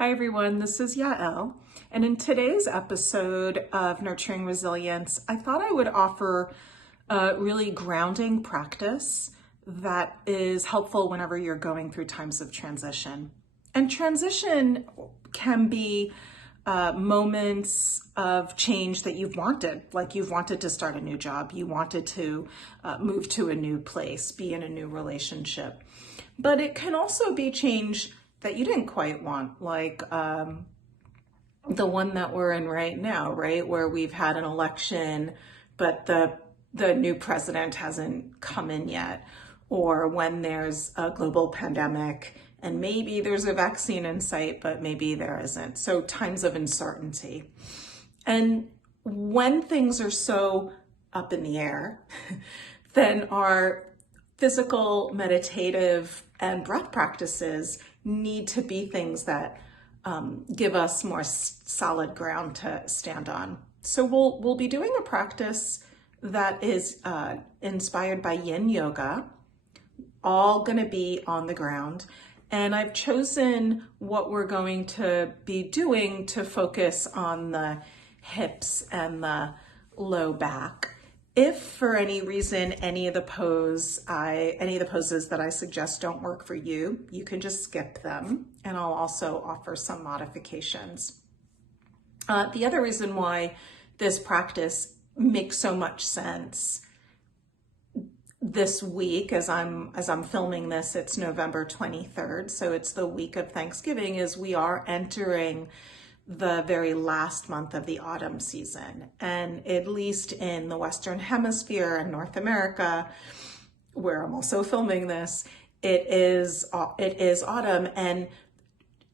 Hi everyone, this is Yael, and in today's episode of Nurturing Resilience, I thought I would offer a really grounding practice that is helpful whenever you're going through times of transition. And transition can be moments of change that you've wanted, like you've wanted to start a new job, you wanted to move to a new place, be in a new relationship. But it can also be change that you didn't quite want, like the one that we're in right now, right? Where we've had an election, but the new president hasn't come in yet. Or when there's a global pandemic and maybe there's a vaccine in sight, but maybe there isn't. So times of uncertainty. And when things are so up in the air, then our physical, meditative, and breath practices need to be things that give us more solid ground to stand on. So we'll be doing a practice that is inspired by Yin Yoga, all going to be on the ground. And I've chosen what we're going to be doing to focus on the hips and the low back. If for any reason any of the poses that I suggest don't work for you, you can just skip them, and I'll also offer some modifications. The other reason why this practice makes so much sense this week, as I'm filming this, it's November 23rd, so it's the week of Thanksgiving, is we are entering the very last month of the autumn season. And at least in the Western Hemisphere and North America, where I'm also filming this, it is autumn, and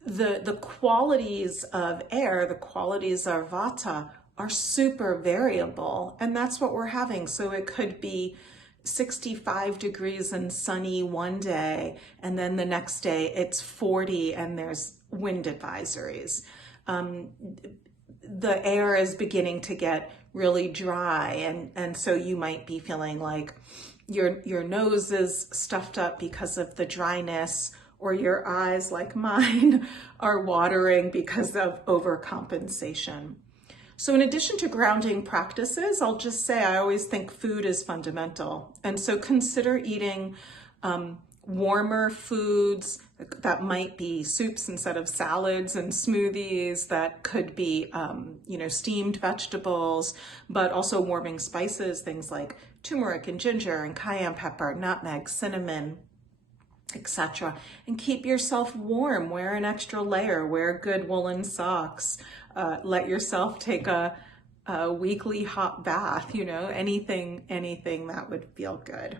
the qualities of air, the qualities of vata are super variable, and that's what we're having. So it could be 65 degrees and sunny one day, and then the next day it's 40 and there's wind advisories. The air is beginning to get really dry, and so you might be feeling like your nose is stuffed up because of the dryness, or your eyes, like mine, are watering because of overcompensation. So in addition to grounding practices, I'll just say I always think food is fundamental. And so consider eating warmer foods that might be soups instead of salads, and smoothies that could be, steamed vegetables, but also warming spices, things like turmeric and ginger and cayenne pepper, nutmeg, cinnamon, etc. And keep yourself warm. Wear an extra layer, wear good woolen socks, let yourself take a weekly hot bath, anything that would feel good.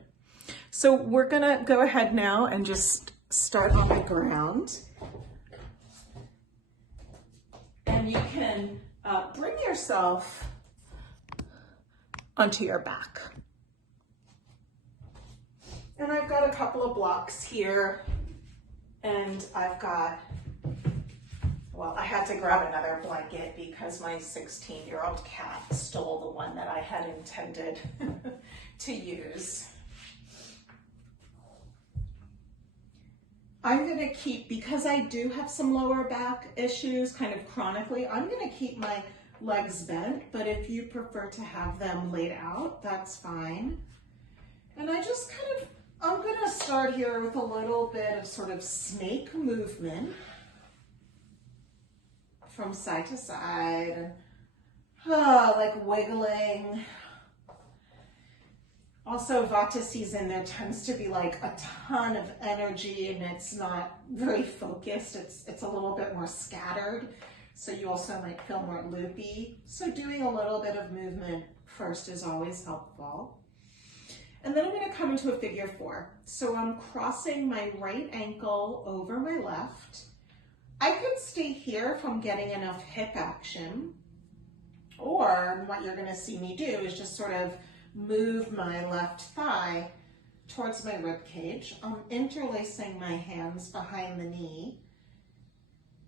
So we're gonna go ahead now and just start on the ground. And you can bring yourself onto your back. And I've got a couple of blocks here, and I had to grab another blanket because my 16-year-old cat stole the one that I had intended to use. I'm going to keep, because I do have some lower back issues kind of chronically, I'm going to keep my legs bent, but if you prefer to have them laid out, that's fine. And I'm going to start here with a little bit of sort of snake movement from side to side, like wiggling. Also, Vata season, there tends to be like a ton of energy, and it's not very focused. It's a little bit more scattered, so you also might feel more loopy. So doing a little bit of movement first is always helpful. And then I'm going to come into a figure four. So I'm crossing my right ankle over my left. I could stay here if I'm getting enough hip action, or what you're going to see me do is just sort of move my left thigh towards my rib cage. I'm interlacing my hands behind the knee,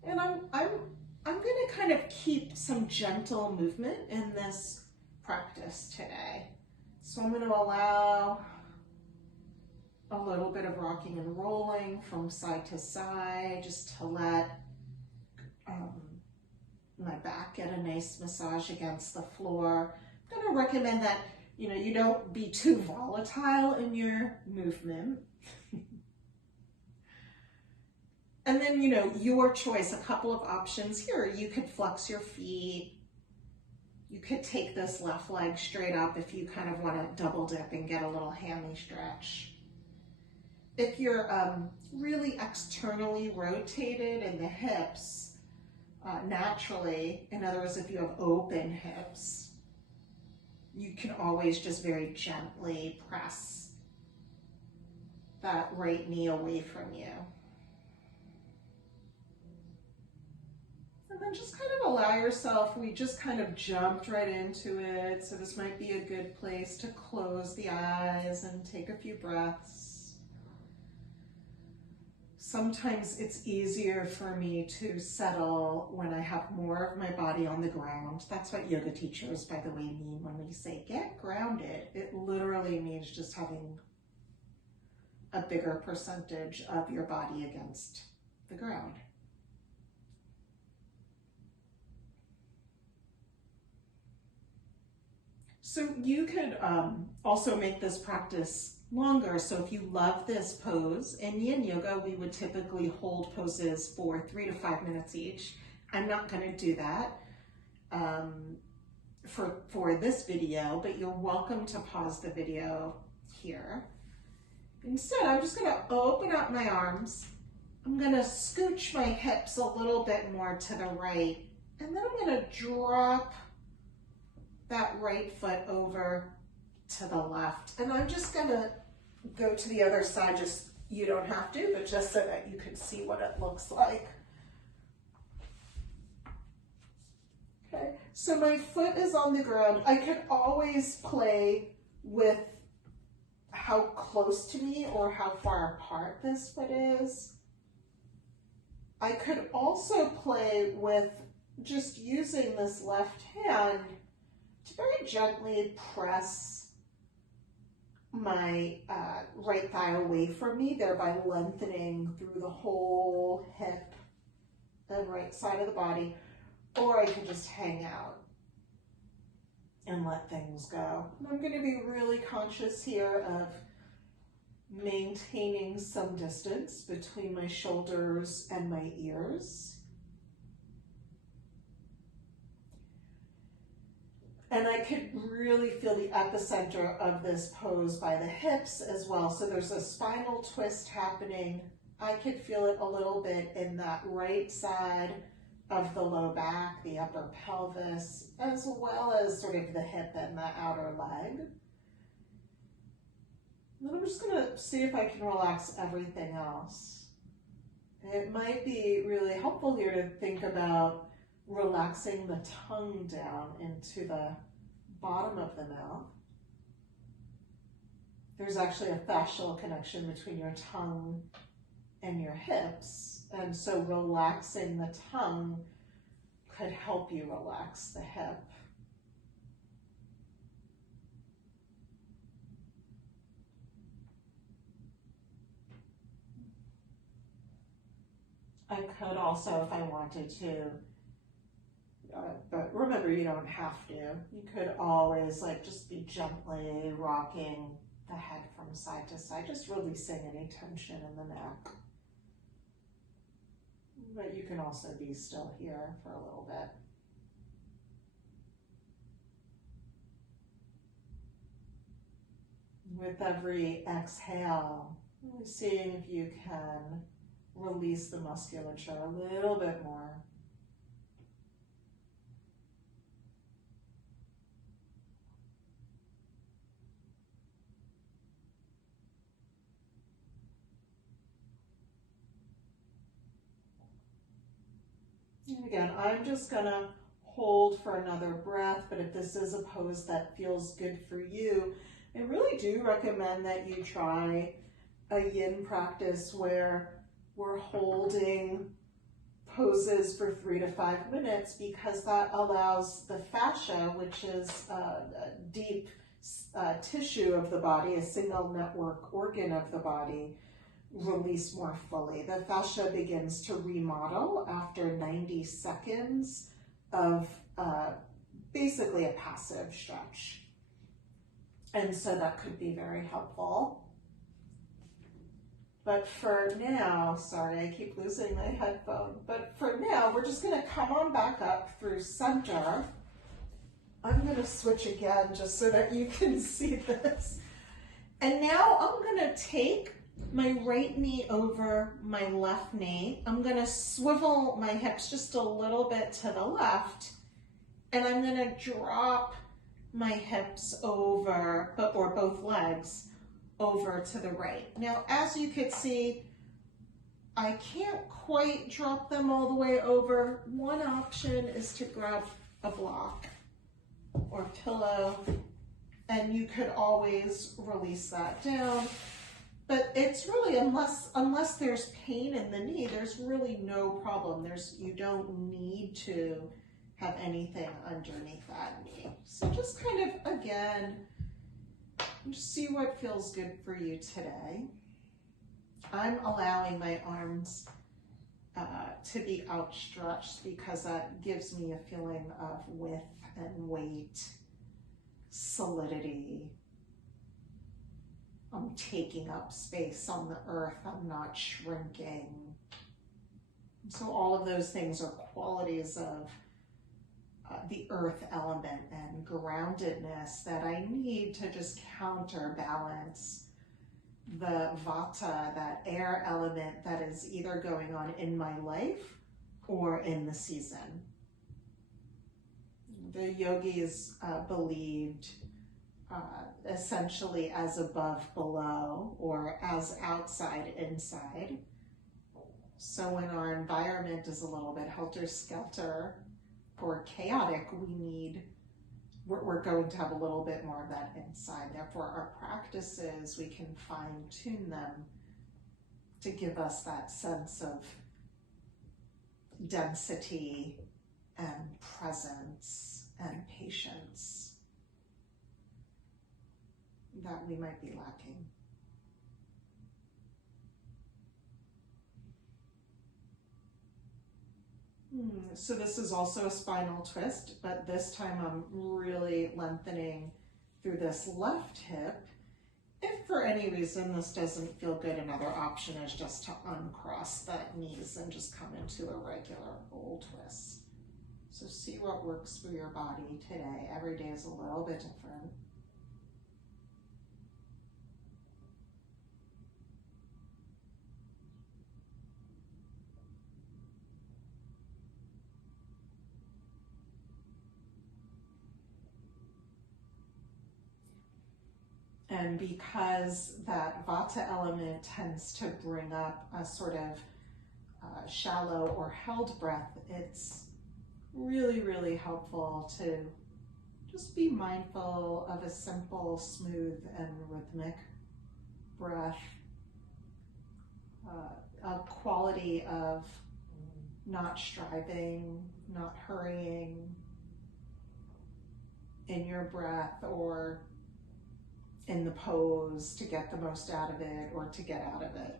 and I'm going to kind of keep some gentle movement in this practice today. So I'm going to allow a little bit of rocking and rolling from side to side, just to let back, get a nice massage against the floor. I'm going to recommend that, you don't be too volatile in your movement. And then, your choice, a couple of options here. You could flex your feet. You could take this left leg straight up if you kind of want to double dip and get a little hammy stretch. If you're really externally rotated in the hips, naturally, in other words, if you have open hips, you can always just very gently press that right knee away from you. And then just kind of allow yourself, we just kind of jumped right into it, so this might be a good place to close the eyes and take a few breaths. Sometimes it's easier for me to settle when I have more of my body on the ground. That's what yoga teachers, by the way, mean when we say get grounded. It literally means just having a bigger percentage of your body against the ground. So you could also make this practice longer. So if you love this pose, in Yin Yoga, we would typically hold poses for 3 to 5 minutes each. I'm not going to do that for this video, but you're welcome to pause the video here. Instead, I'm just going to open up my arms. I'm going to scooch my hips a little bit more to the right, and then I'm going to drop that right foot over to the left. And I'm just gonna go to the other side, just, you don't have to, but just so that you can see what it looks like. Okay, so my foot is on the ground. I could always play with how close to me or how far apart this foot is. I could also play with just using this left hand to very gently press my right thigh away from me, thereby lengthening through the whole hip and right side of the body. Or I can just hang out and let things go. And I'm going to be really conscious here of maintaining some distance between my shoulders and my ears. And I could really feel the epicenter of this pose by the hips as well. So there's a spinal twist happening. I could feel it a little bit in that right side of the low back, the upper pelvis, as well as sort of the hip and the outer leg. And then I'm just going to see if I can relax everything else. It might be really helpful here to think about relaxing the tongue down into the bottom of the mouth. There's actually a fascial connection between your tongue and your hips, and so relaxing the tongue could help you relax the hip. I could also, if I wanted to, but remember, you don't have to. You could always just be gently rocking the head from side to side, just releasing any tension in the neck. But you can also be still here for a little bit. With every exhale, really seeing if you can release the musculature a little bit more. And again, I'm just gonna hold for another breath, but if this is a pose that feels good for you, I really do recommend that you try a yin practice where we're holding poses for 3 to 5 minutes, because that allows the fascia, which is a deep tissue of the body, a single network organ of the body, release more fully. The fascia begins to remodel after 90 seconds of basically a passive stretch. And so that could be very helpful. But for now, sorry, I keep losing my headphone. But for now, we're just gonna come on back up through center. I'm gonna switch again just so that you can see this. And now I'm gonna take my right knee over my left knee. I'm gonna swivel my hips just a little bit to the left, and I'm gonna drop my hips over, or both legs, over to the right. Now, as you could see, I can't quite drop them all the way over. One option is to grab a block or pillow, and you could always release that down. But it's really, unless there's pain in the knee, there's really no problem. You don't need to have anything underneath that knee. So just kind of, again, just see what feels good for you today. I'm allowing my arms to be outstretched because that gives me a feeling of width and weight, solidity. I'm taking up space on the earth. I'm not shrinking. So all of those things are qualities of the earth element and groundedness that I need to just counterbalance the vata, that air element that is either going on in my life or in the season. The yogis believed essentially as above below, or as outside inside. So when our environment is a little bit helter-skelter or chaotic, we're going to have a little bit more of that inside. Therefore, our practices, we can fine-tune them to give us that sense of density and presence and patience that we might be lacking. So this is also a spinal twist, but this time I'm really lengthening through this left hip. If for any reason this doesn't feel good, another option is just to uncross the knees and just come into a regular old twist. So see what works for your body today. Every day is a little bit different. And because that vata element tends to bring up a sort of shallow or held breath, it's really, really helpful to just be mindful of a simple, smooth, and rhythmic breath. A quality of not striving, not hurrying in your breath or in the pose to get the most out of it or to get out of it.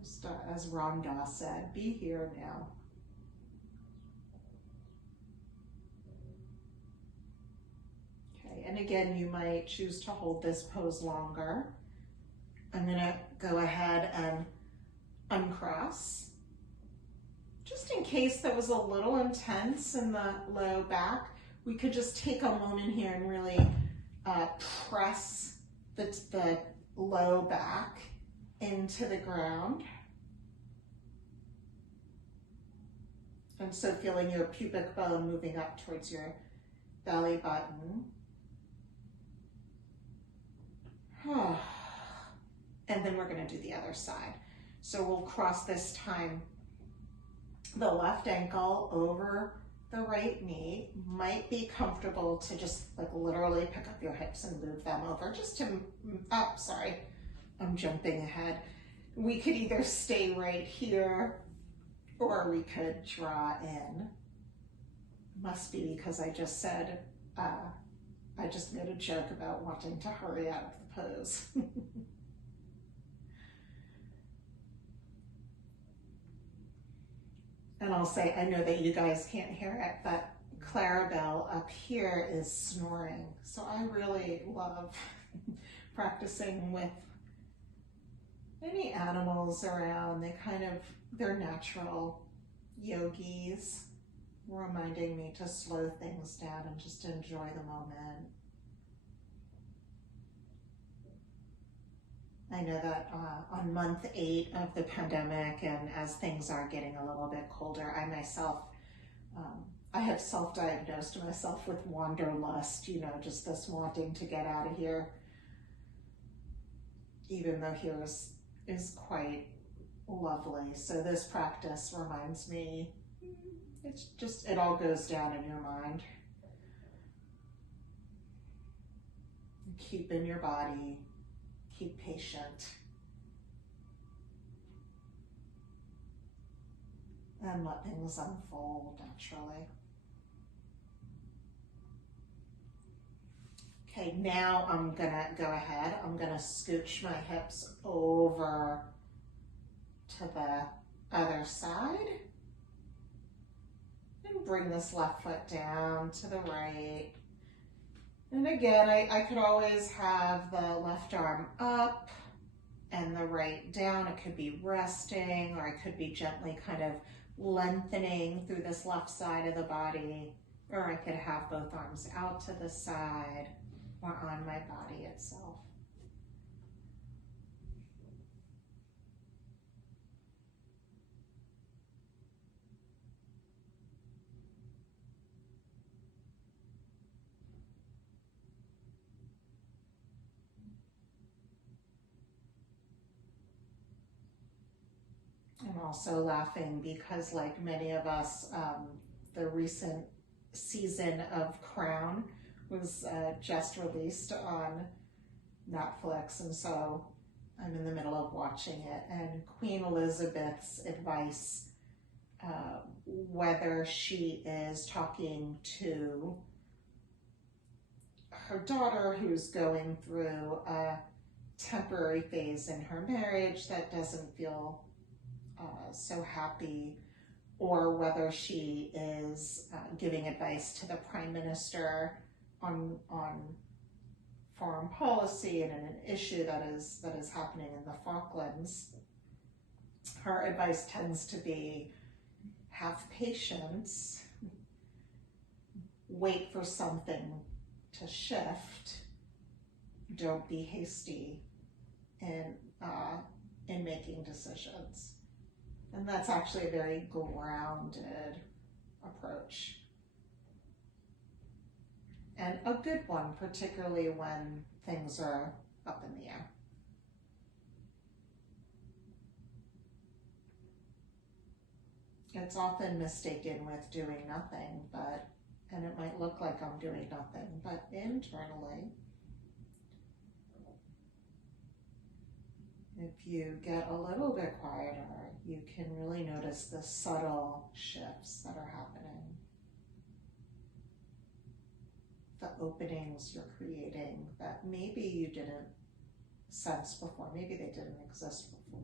Just as Ram Dass said, be here now. Okay, and again, you might choose to hold this pose longer. I'm gonna go ahead and uncross. Just in case that was a little intense in the low back, we could just take a moment here and really press the low back into the ground. And so feeling your pubic bone moving up towards your belly button. And then we're going to do the other side. So we'll cross this time the left ankle over the right knee. Might be comfortable to just like literally pick up your hips and move them over just to, sorry, I'm jumping ahead. We could either stay right here or we could draw in. Must be because I just said, I just made a joke about wanting to hurry out of the pose. I'll say, I know that you guys can't hear it, but Clarabelle up here is snoring. So I really love practicing with any animals around. They're natural yogis, reminding me to slow things down and just enjoy the moment. I know that on month 8 of the pandemic, and as things are getting a little bit colder, I myself, I have self-diagnosed myself with wanderlust, just this wanting to get out of here, even though here is quite lovely. So this practice reminds me, it all goes down in your mind. Keep in your body. Keep patient, and let things unfold naturally. Okay, now I'm gonna go ahead. I'm gonna scooch my hips over to the other side and bring this left foot down to the right. And again, I could always have the left arm up and the right down. It could be resting, or I could be gently kind of lengthening through this left side of the body, or I could have both arms out to the side or on my body itself. I'm also laughing because, like many of us, the recent season of Crown was just released on Netflix, and so I'm in the middle of watching it. And Queen Elizabeth's advice, whether she is talking to her daughter who's going through a temporary phase in her marriage that doesn't feel so happy, or whether she is giving advice to the Prime Minister on foreign policy and an issue that is happening in the Falklands. Her advice tends to be, have patience, wait for something to shift, don't be hasty in making decisions. And that's actually a very grounded approach. And a good one, particularly when things are up in the air. It's often mistaken with doing nothing, and it might look like I'm doing nothing, but internally, if you get a little bit quieter, you can really notice the subtle shifts that are happening. The openings you're creating that maybe you didn't sense before, maybe they didn't exist before.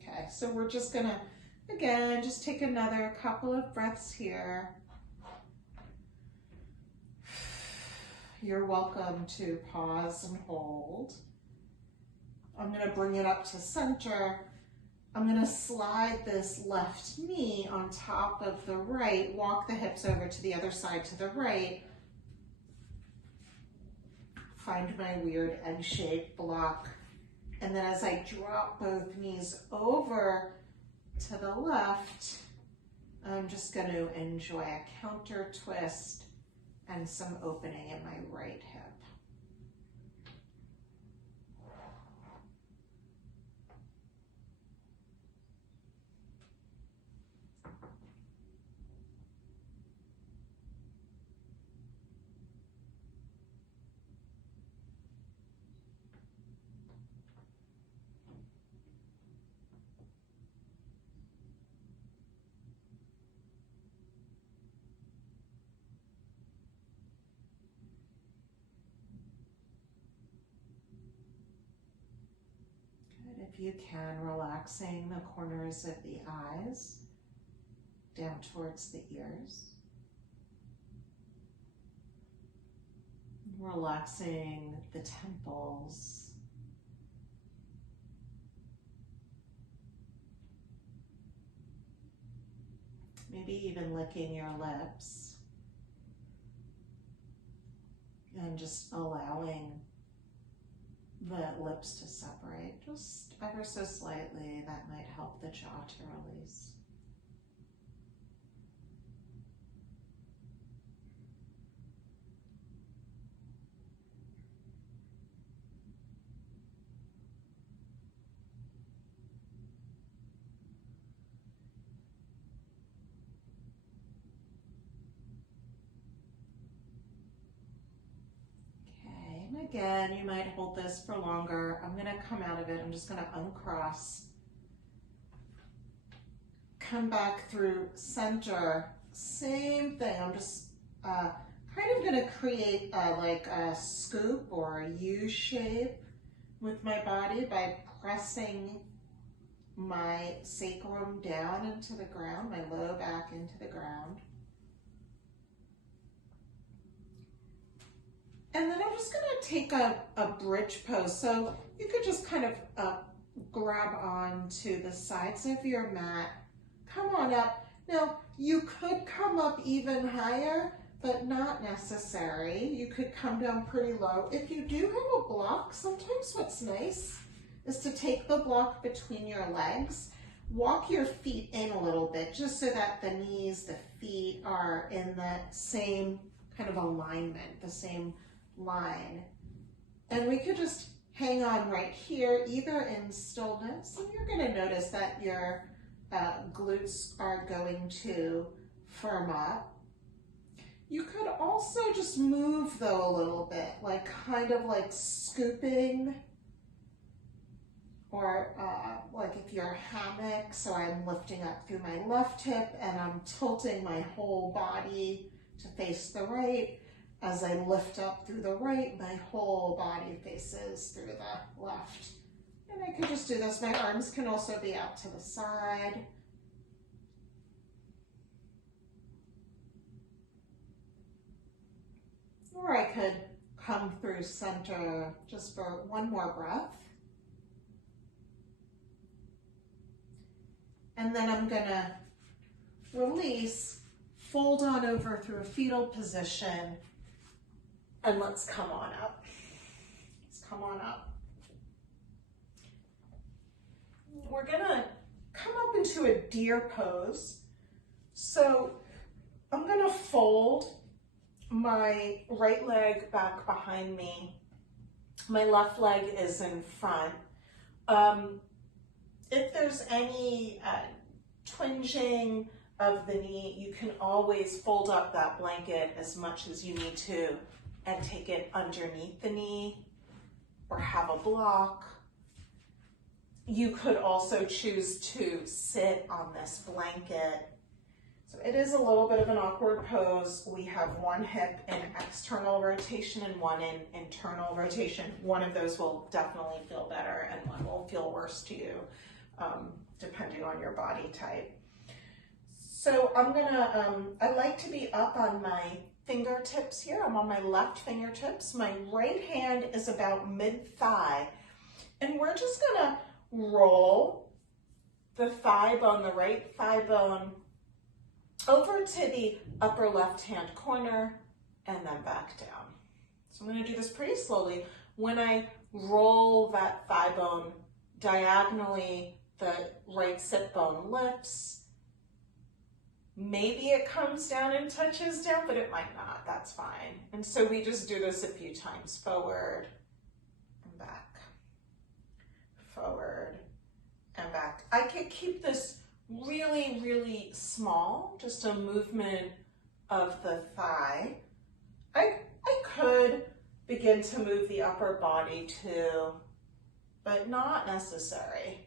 Okay, so we're just gonna, again, just take another couple of breaths here. You're welcome to pause and hold. I'm gonna bring it up to center. I'm gonna slide this left knee on top of the right, walk the hips over to the other side to the right. Find my weird egg-shaped block. And then as I drop both knees over to the left, I'm just gonna enjoy a counter twist and some opening in my right hip. if you can, relaxing the corners of the eyes down towards the ears. Relaxing the temples. Maybe even licking your lips. And just allowing the lips to separate just ever so slightly. That might help the jaw to release. Again, you might hold this for longer. I'm going to come out of it. I'm just going to uncross. Come back through center. Same thing. I'm just kind of going to create like a scoop or a U shape with my body by pressing my sacrum down into the ground, my low back into the ground. And then I'm just going to take a bridge pose. So you could just kind of grab onto the sides of your mat. Come on up. Now, you could come up even higher, but not necessary. You could come down pretty low. If you do have a block, sometimes what's nice is to take the block between your legs. Walk your feet in a little bit, just so that the knees, the feet are in the same kind of alignment, the same line. And we could just hang on right here, either in stillness, and you're going to notice that your glutes are going to firm up. You could also just move though a little bit, like kind of like scooping, or like if you're a hammock, so I'm lifting up through my left hip and I'm tilting my whole body to face the right. As I lift up through the right, my whole body faces through the left. And I can just do this. My arms can also be out to the side. Or I could come through center just for one more breath. And then I'm gonna release, fold on over through a fetal position. And let's come on up. Let's come on up. We're gonna come up into a deer pose. So I'm gonna fold my right leg back behind me. My left leg is in front. If there's any twinging of the knee, you can always fold up that blanket as much as you need to and take it underneath the knee or have a block. You could also choose to sit on this blanket. So it is a little bit of an awkward pose. We have one hip in external rotation and one in internal rotation. One of those will definitely feel better and one will feel worse to you, depending on your body type. So I'm gonna, I like to be up on my fingertips here. I'm on my left fingertips. My right hand is about mid-thigh. And we're just gonna roll the thigh bone, the right thigh bone, over to the upper left-hand corner and then back down. So I'm gonna do this pretty slowly. When I roll that thigh bone diagonally, the right sit bone lifts. Maybe it comes down and touches down, but it might not, that's fine. And so we just do this a few times, forward and back, forward and back. I could keep this really, really small, just a movement of the thigh. I could begin to move the upper body too, but not necessary.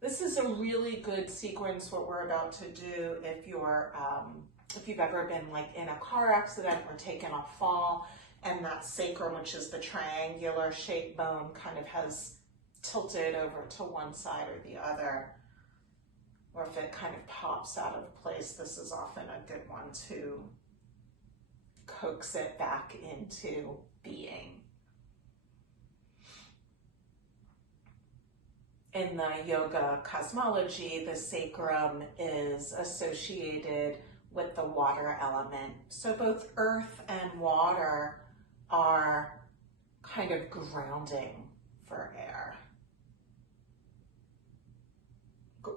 This is a really good sequence, what we're about to do, if you've ever been like in a car accident or taken a fall, and that sacrum, which is the triangular shaped bone, kind of has tilted over to one side or the other, or if it kind of pops out of place, this is often a good one to coax it back into being. In the yoga cosmology, the sacrum is associated with the water element. So both earth and water are kind of grounding for air.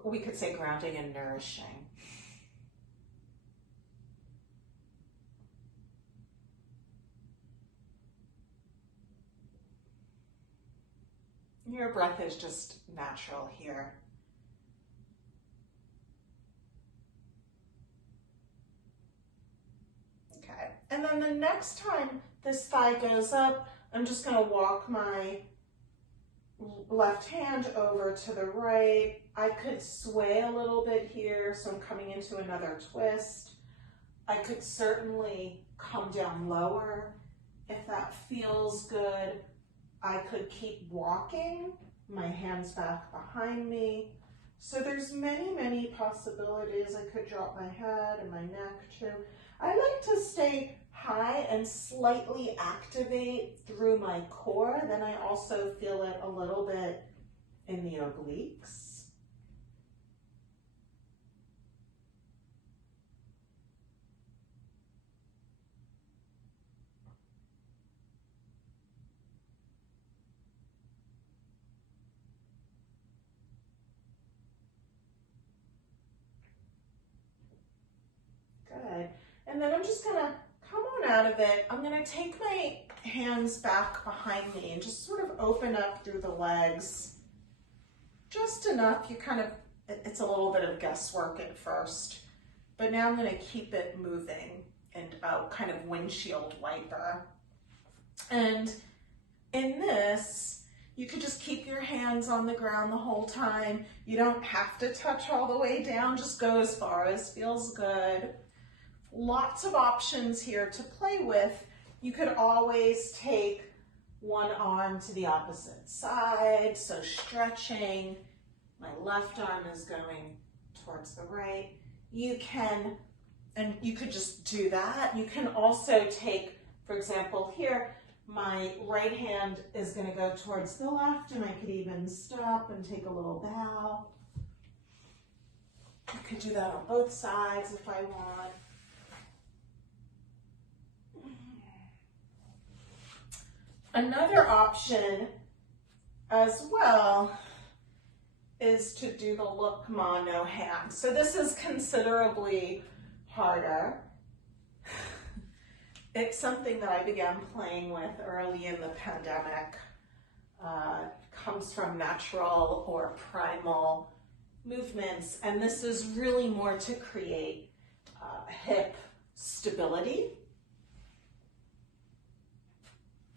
We could say grounding and nourishing. Your breath is just natural here. Okay, and then the next time this thigh goes up, I'm just going to walk my left hand over to the right. I could sway a little bit here, so I'm coming into another twist. I could certainly come down lower if that feels good. I could keep walking, my hands back behind me. So there's many, many possibilities. I could drop my head and my neck too. I like to stay high and slightly activate through my core. Then I also feel it a little bit in the obliques. Good. And then I'm just gonna come on out of it. I'm gonna take my hands back behind me and just sort of open up through the legs. Just enough, it's a little bit of guesswork at first, but now I'm gonna keep it moving and kind of windshield wiper. And in this, you could just keep your hands on the ground the whole time. You don't have to touch all the way down, just go as far as feels good. Lots of options here to play with. You could always take one arm to the opposite side, so stretching. My left arm is going towards the right. You could just do that. You can also take, for example, here, my right hand is going to go towards the left, and I could even stop and take a little bow. I could do that on both sides if I want. Another option as well is to do the look ma no hand. So this is considerably harder. It's something that I began playing with early in the pandemic. Comes from natural or primal movements, and this is really more to create hip stability.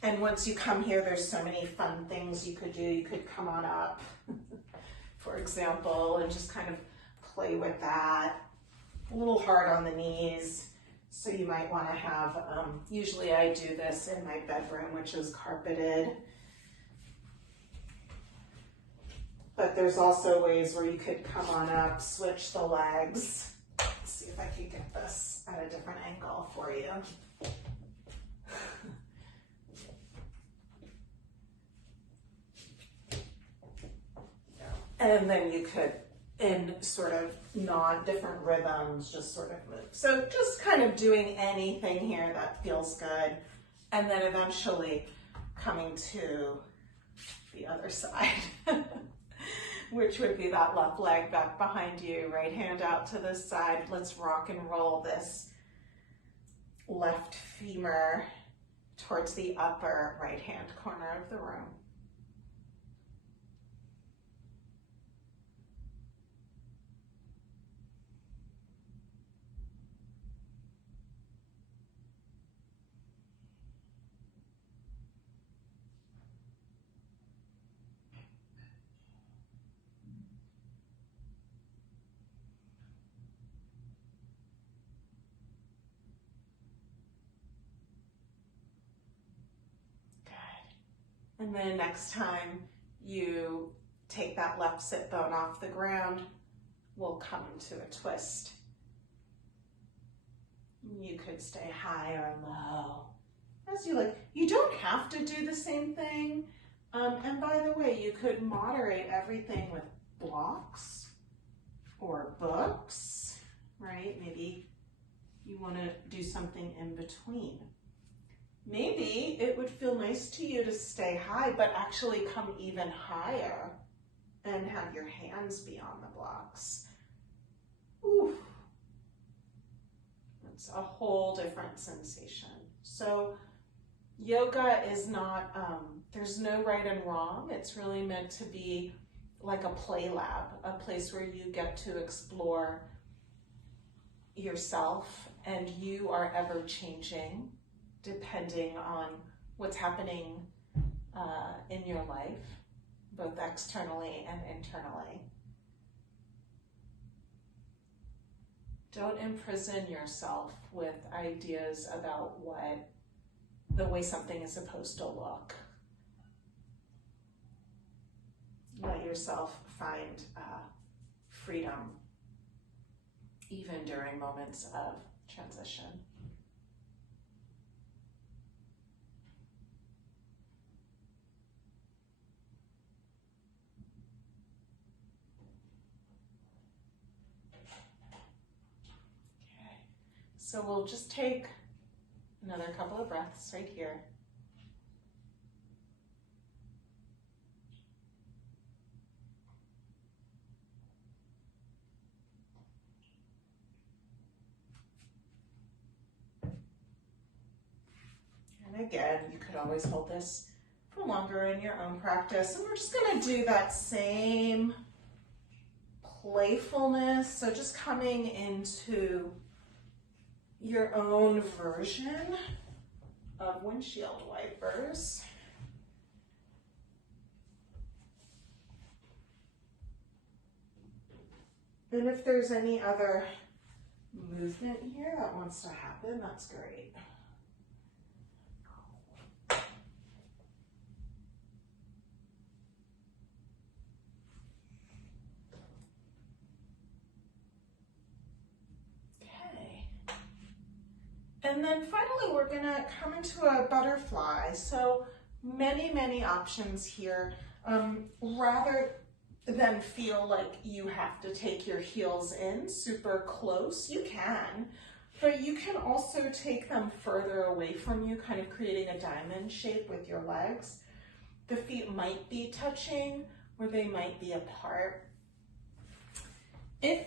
And once you come here, there's so many fun things you could do. You could come on up, for example, and just kind of play with that. A little hard on the knees. So you might want to have, usually I do this in my bedroom, which is carpeted. But there's also ways where you could come on up, switch the legs. Let's see if I can get this at a different angle for you. And then you could, in sort of non-different rhythms, just sort of move. So just kind of doing anything here that feels good. And then eventually coming to the other side, which would be that left leg back behind you, right hand out to the side. Let's rock and roll this left femur towards the upper right-hand corner of the room. And then next time you take that left sit bone off the ground, we'll come into a twist. You could stay high or low, as you like. You don't have to do the same thing. And by the way, you could moderate everything with blocks or books, right? Maybe you want to do something in between. Maybe it would feel nice to you to stay high, but actually come even higher and have your hands be on the blocks. Ooh. It's a whole different sensation. So yoga is not, there's no right and wrong. It's really meant to be like a play lab, a place where you get to explore yourself, and you are ever changing depending on what's happening in your life, both externally and internally. Don't imprison yourself with ideas about the way something is supposed to look. Let yourself find freedom, even during moments of transition. So we'll just take another couple of breaths right here. And again, you could always hold this for longer in your own practice. And we're just going to do that same playfulness. So just coming into your own version of windshield wipers. And if there's any other movement here that wants to happen, that's great. And then finally, we're gonna come into a butterfly. So many options here. Rather than feel like you have to take your heels in super close, you can, but you can also take them further away from you, kind of creating a diamond shape with your legs. The feet might be touching or they might be apart. If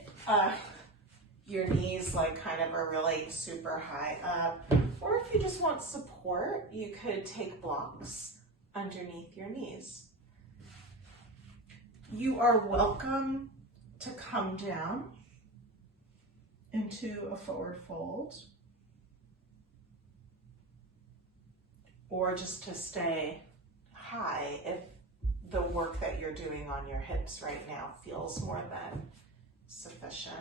your knees like kind of are really super high up, or if you just want support, you could take blocks underneath your knees. You are welcome to come down into a forward fold, or just to stay high if the work that you're doing on your hips right now feels more than sufficient.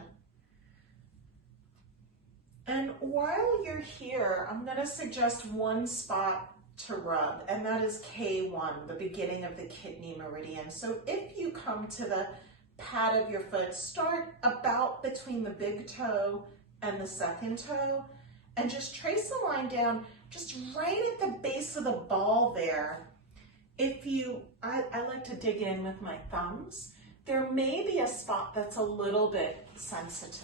And while you're here, I'm going to suggest one spot to rub, and that is K1, the beginning of the kidney meridian. So if you come to the pad of your foot, start about between the big toe and the second toe, and just trace a line down just right at the base of the ball there. I like to dig in with my thumbs. There may be a spot that's a little bit sensitive.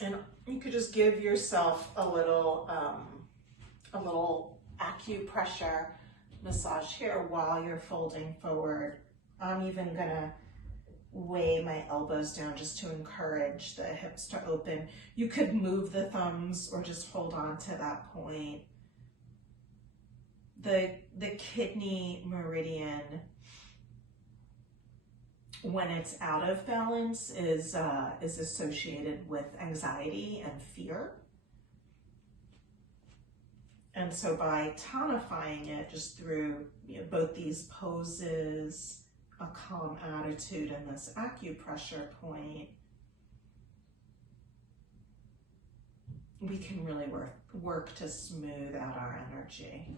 And you could just give yourself a little acupressure massage here while you're folding forward. I'm even gonna weigh my elbows down just to encourage the hips to open. You could move the thumbs or just hold on to that point. The kidney meridian, when it's out of balance, is associated with anxiety and fear. And so by tonifying it just through both these poses, a calm attitude, and this acupressure point, we can really work to smooth out our energy.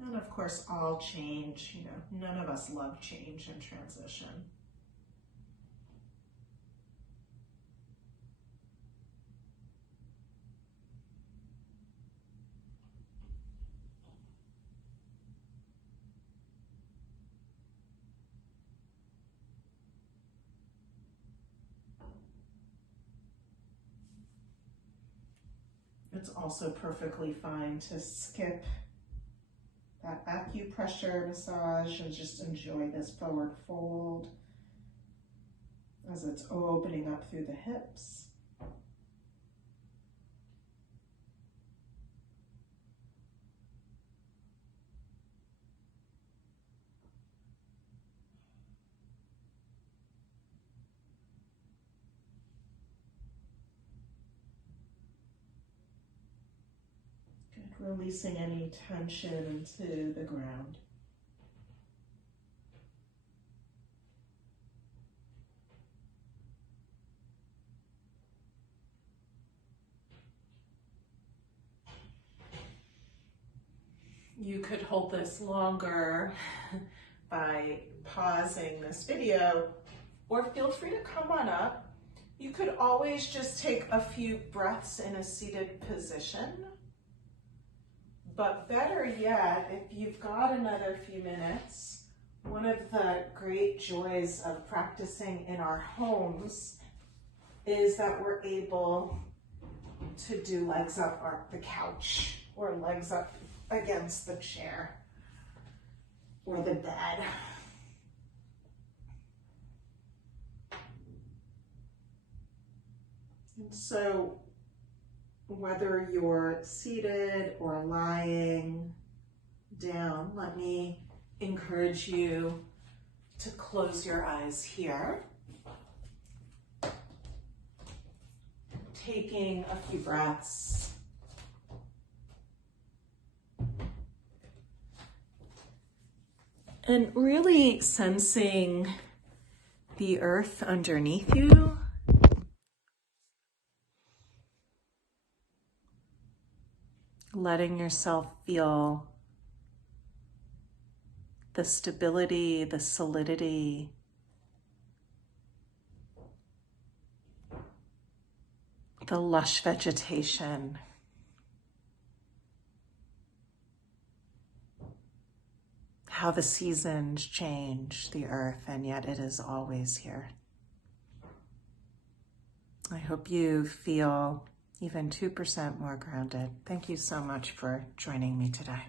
And of course, all change, none of us love change and transition. It's also perfectly fine to skip that acupressure massage and just enjoy this forward fold as it's opening up through the hips. Releasing any tension into the ground. You could hold this longer by pausing this video, or feel free to come on up. You could always just take a few breaths in a seated position. But better yet, if you've got another few minutes, one of the great joys of practicing in our homes is that we're able to do legs up on the couch or legs up against the chair or the bed. And so whether you're seated or lying down, let me encourage you to close your eyes here. Taking a few breaths. And really sensing the earth underneath you. Letting yourself feel the stability, the solidity, the lush vegetation. How the seasons change the earth, and yet it is always here. I hope you feel even 2% more grounded. Thank you so much for joining me today.